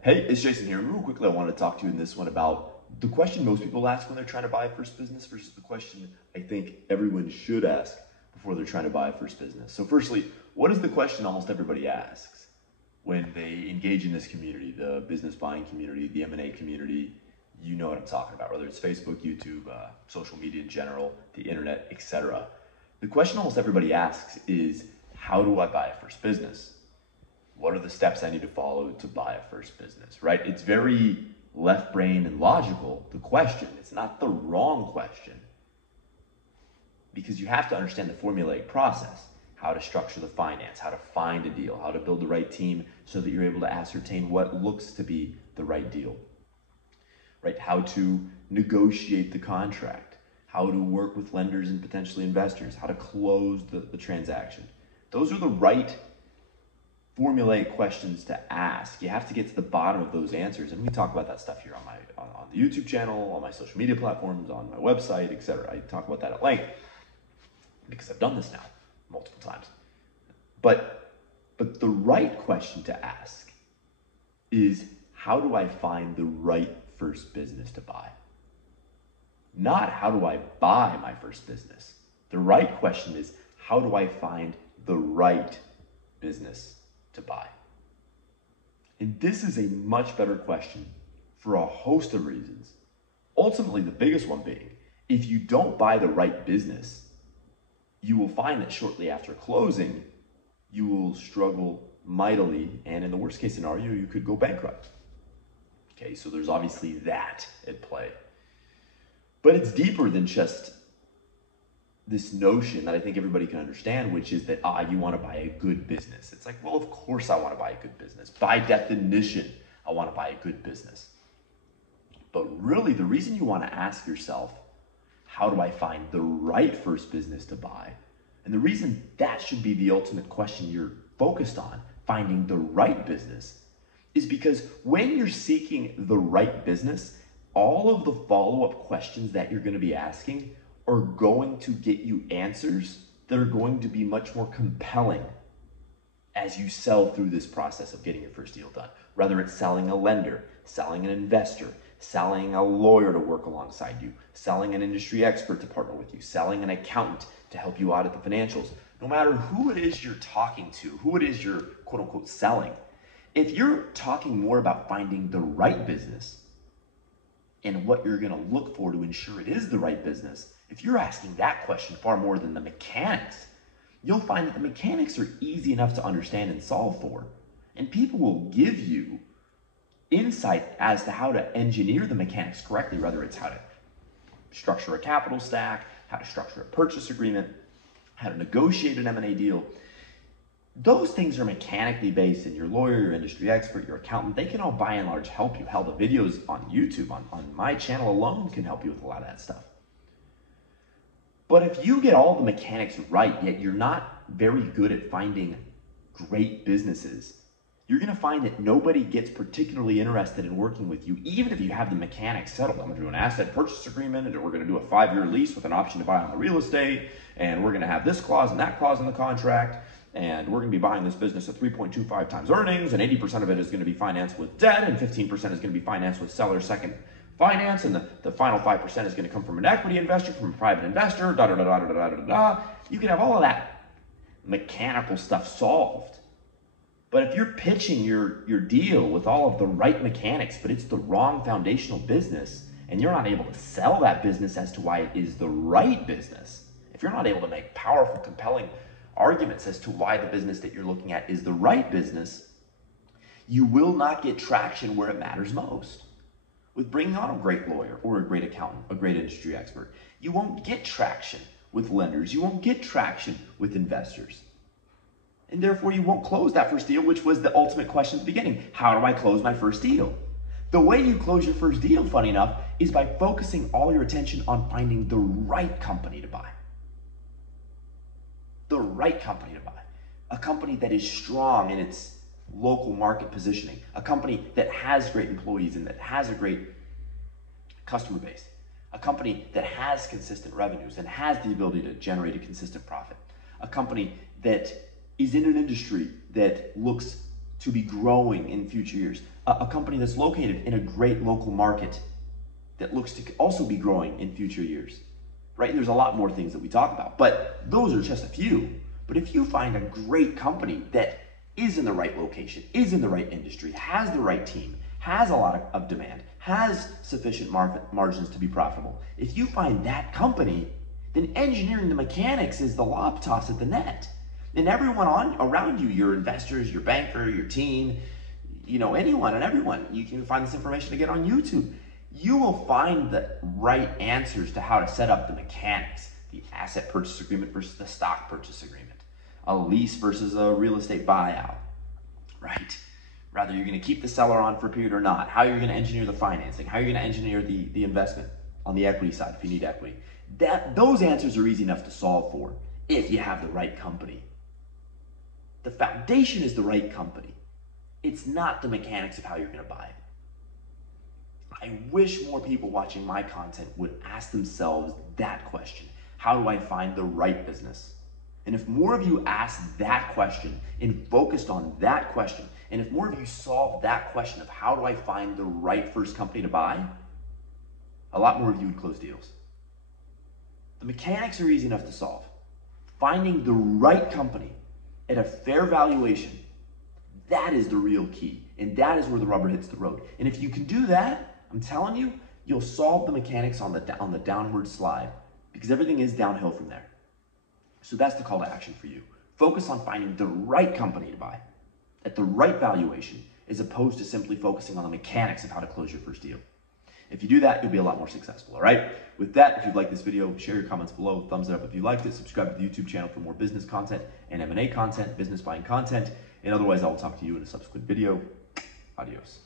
Hey, it's Jason here. Real quickly, I wanted to talk to you in this one about the question most people ask when they're trying to buy a first business versus the question I think everyone should ask before they're trying to buy a first business. So firstly, what is the question almost everybody asks when they engage in this community, the business buying community, the M&A community? You know what I'm talking about, whether it's Facebook, YouTube, social media in general, the internet, etc. The question almost everybody asks is, how do I buy a first business? What are the steps I need to follow to buy a first business, right? It's very left brain and logical, the question. It's not the wrong question, because you have to understand the formulaic process, how to structure the finance, how to find a deal, how to build the right team so that you're able to ascertain what looks to be the right deal, right? How to negotiate the contract, how to work with lenders and potentially investors, how to close the transaction. Those are the right formulaic questions to ask. You have to get to the bottom of those answers, and we talk about that stuff here on the YouTube channel, on my social media platforms, on my website, etc. I talk about that at length because I've done this now multiple times. But the right question to ask is, how do I find the right first business to buy? Not how do I buy my first business. The right question is, how do I find the right business to buy? And this is a much better question for a host of reasons. Ultimately, the biggest one being, if you don't buy the right business, you will find that shortly after closing, you will struggle mightily, and in the worst case scenario, you could go bankrupt. Okay, so there's obviously that at play. But it's deeper than just this notion that I think everybody can understand, which is that, you want to buy a good business. It's like, well, of course I want to buy a good business. By definition, I want to buy a good business. But really, the reason you want to ask yourself, how do I find the right first business to buy? And the reason that should be the ultimate question you're focused on, finding the right business, is because when you're seeking the right business, all of the follow-up questions that you're going to be asking are going to get you answers that are going to be much more compelling as you sell through this process of getting your first deal done. Whether it's selling a lender, selling an investor, selling a lawyer to work alongside you, selling an industry expert to partner with you, selling an accountant to help you audit the financials. No matter who it is you're talking to, who it is you're quote unquote selling, if you're talking more about finding the right business and what you're going to look for to ensure it is the right business, if you're asking that question far more than the mechanics, you'll find that the mechanics are easy enough to understand and solve for. And people will give you insight as to how to engineer the mechanics correctly, whether it's how to structure a capital stack, how to structure a purchase agreement, how to negotiate an M&A deal. Those things are mechanically based, and your lawyer, your industry expert, your accountant, they can all by and large help you. Hell, the videos on YouTube, on my channel alone, can help you with a lot of that stuff. But if you get all the mechanics right, yet you're not very good at finding great businesses, you're going to find that nobody gets particularly interested in working with you, even if you have the mechanics settled. I'm going to do an asset purchase agreement, and we're going to do a 5-year lease with an option to buy on the real estate, and we're going to have this clause and that clause in the contract, and we're going to be buying this business at 3.25 times earnings, and 80% of it is going to be financed with debt, and 15% is going to be financed with seller's second finance, and the final 5% is going to come from an equity investor, from a private investor, You can have all of that mechanical stuff solved. But if you're pitching your deal with all of the right mechanics, but it's the wrong foundational business, and you're not able to sell that business as to why it is the right business, if you're not able to make powerful, compelling arguments as to why the business that you're looking at is the right business, you will not get traction where it matters most. With bringing on a great lawyer or a great accountant, a great industry expert, you won't get traction with lenders. You won't get traction with investors. And therefore, you won't close that first deal, which was the ultimate question at the beginning. How do I close my first deal? The way you close your first deal, funny enough, is by focusing all your attention on finding the right company to buy. The right company to buy. A company that is strong in its local market positioning. A company that has great employees and that has a great customer base. A company that has consistent revenues and has the ability to generate a consistent profit. A company that is in an industry that looks to be growing in future years. a company that's located in a great local market that looks to also be growing in future years, right? And there's a lot more things that we talk about, but those are just a few. But if you find a great company that is in the right location, is in the right industry, has the right team, has a lot of demand, has sufficient margins to be profitable, if you find that company, then engineering the mechanics is the lob toss at the net. And everyone around you, your investors, your banker, your team, anyone and everyone, you can find this information again on YouTube. You will find the right answers to how to set up the mechanics, the asset purchase agreement versus the stock purchase agreement, a lease versus a real estate buyout, right? Rather, you're going to keep the seller on for a period or not, how you're going to engineer the financing, how you're going to engineer the investment on the equity side if you need equity. Those answers are easy enough to solve for if you have the right company. The foundation is the right company. It's not the mechanics of how you're going to buy it. I wish more people watching my content would ask themselves that question. How do I find the right business? And if more of you asked that question and focused on that question, and if more of you solved that question of how do I find the right first company to buy, a lot more of you would close deals. The mechanics are easy enough to solve. Finding the right company at a fair valuation, that is the real key. And that is where the rubber hits the road. And if you can do that, I'm telling you, you'll solve the mechanics on the downward slide, because everything is downhill from there. So that's the call to action for you. Focus on finding the right company to buy at the right valuation, as opposed to simply focusing on the mechanics of how to close your first deal. If you do that, you'll be a lot more successful, all right? With that, if you'd like this video, share your comments below, thumbs it up if you liked it, subscribe to the YouTube channel for more business content and M&A content, business buying content, and otherwise I will talk to you in a subsequent video. Adios.